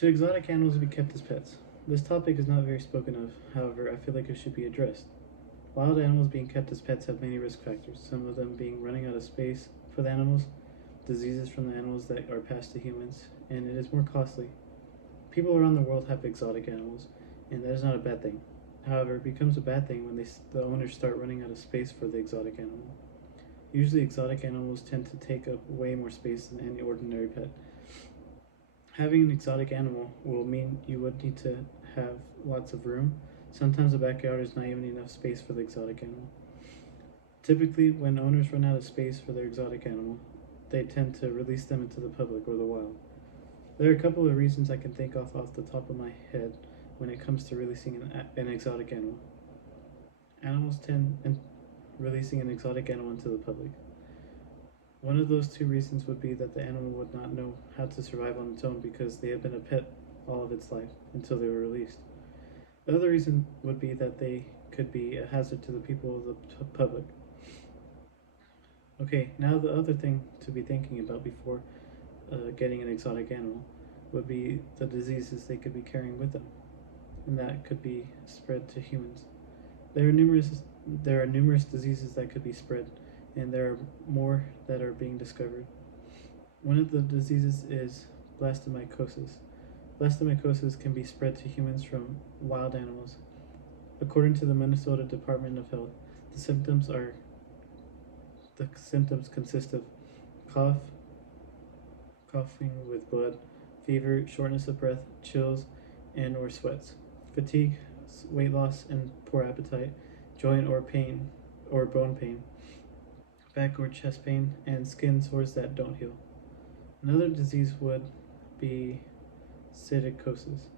Should exotic animals be kept as pets? This topic is not very spoken of, however, I feel like it should be addressed. Wild animals being kept as pets have many risk factors, some of them being running out of space for the animals, diseases from the animals that are passed to humans, and it is more costly. People around the world have exotic animals, and that is not a bad thing. However, it becomes a bad thing when the owners start running out of space for the exotic animal. Usually, exotic animals tend to take up way more space than any ordinary pet. Having an exotic animal will mean you would need to have lots of room. Sometimes the backyard is not even enough space for the exotic animal. Typically, when owners run out of space for their exotic animal, they tend to release them into the public or the wild. There are a couple of reasons I can think of off the top of my head when it comes to releasing an exotic animal. Animals tend in releasing an exotic animal into the public. One of those two reasons would be that the animal would not know how to survive on its own because they have been a pet all of its life until they were released. The other reason would be that they could be a hazard to the people of the public. Okay, now the other thing to be thinking about before getting an exotic animal would be the diseases they could be carrying with them, and that could be spread to humans. There are numerous diseases that could be spread, and there are more that are being discovered. One of the diseases is blastomycosis. Blastomycosis can be spread to humans from wild animals. According to the Minnesota Department of Health, the symptoms consist of cough, coughing with blood, fever, shortness of breath, chills and or sweats, fatigue, weight loss and poor appetite, joint or pain or bone pain, back or chest pain, and skin sores that don't heal. Another disease would be psittacosis.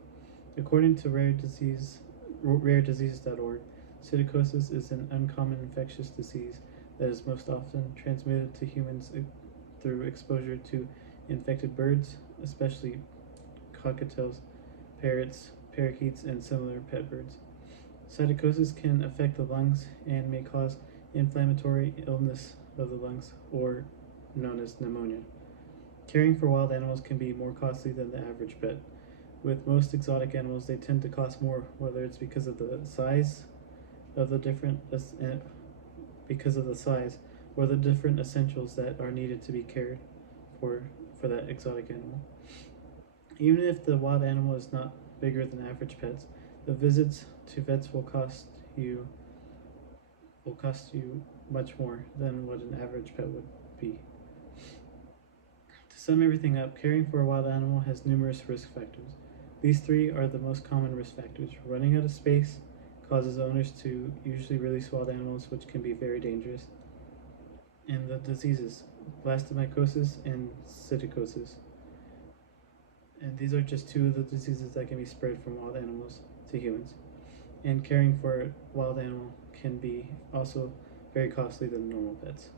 According to rarediseases.org, psittacosis is an uncommon infectious disease that is most often transmitted to humans through exposure to infected birds, especially cockatiels, parrots, parakeets, and similar pet birds. Psittacosis can affect the lungs and may cause inflammatory illness of the lungs, or known as pneumonia. Caring for wild animals can be more costly than the average pet. With most exotic animals, they tend to cost more, whether it's because of the size of the different because of the size or the different essentials that are needed to be cared for that exotic animal. Even if the wild animal is not bigger than average pets, the visits to vets will cost you much more than what an average pet would be. To sum everything up, caring for a wild animal has numerous risk factors. These three are the most common risk factors. Running out of space causes owners to usually release wild animals, which can be very dangerous. And the diseases, blastomycosis and psittacosis. And these are just two of the diseases that can be spread from wild animals to humans. And caring for a wild animal can be also very costly than normal pets.